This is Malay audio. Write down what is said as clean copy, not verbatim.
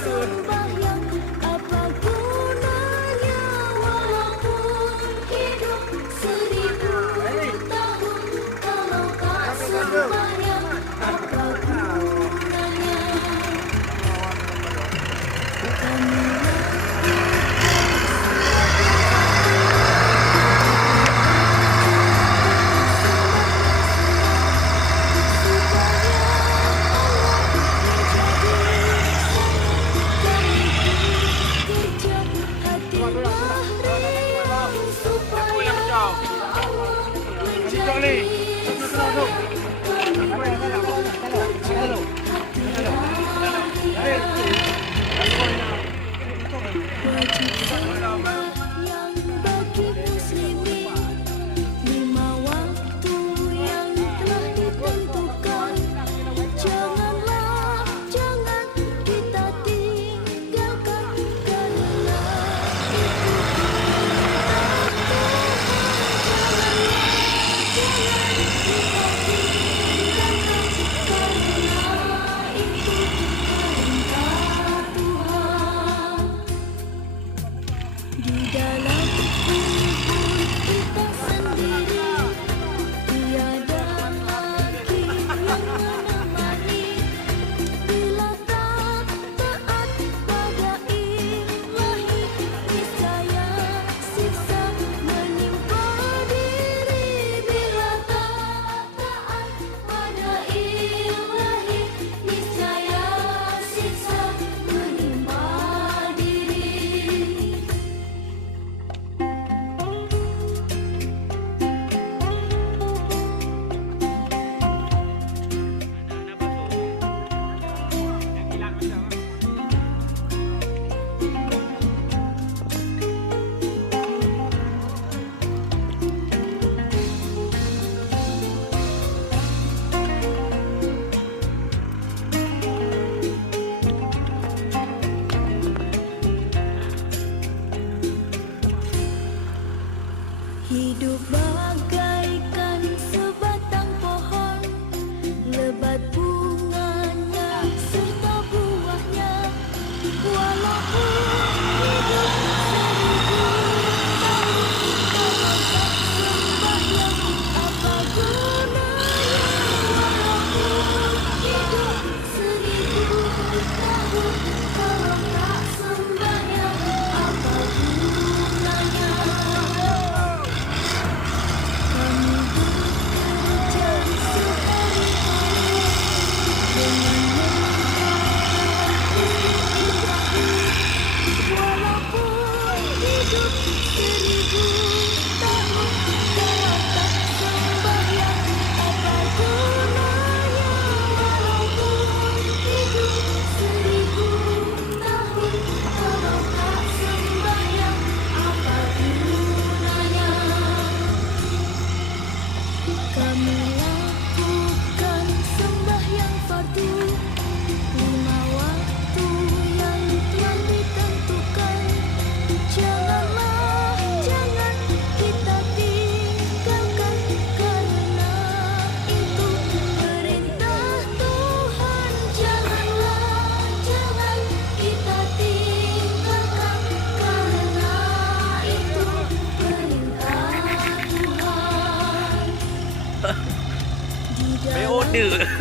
sembahyang apa gunanya walaupun hidup 1000 tahun kalau tak sembahyang apa gunanya. Yang bagi muslimin 5 waktu yang telah ditentukan, jangan kita tinggalkan karena itu perintah Tuhan. Di dalam kubur kita sendiri, tiada lagi yang menemani. Bila tak taat pada Ilahi, niscaya siksa menimpa diri. Bila tak taat pada Ilahi, niscaya siksa menimpa diri. Hidup bagaikan sebatang pohon, lebat bunganya serta buahnya. Walaupun hidup 1000 tahun, kalau tak sembahyang apa gunanya. Walaupun hidup 1000 tahun, kalau tak sembahyang apa gunanya. Kami bekerja sehari-hari dengan walaupun hidup 1000 tahun, kalau tak sembahyang apa gunanya. Walaupun hidup 1000 tahun, kalau tak sembahyang apa gunanya. Kami lakukan sembahyang fardu 5 waktu yang telah ditentukan. Jangan kita tinggalkan karena itu perintah Tuhan. Jangan kita tinggalkan karena itu perintah Tuhan. Di dalam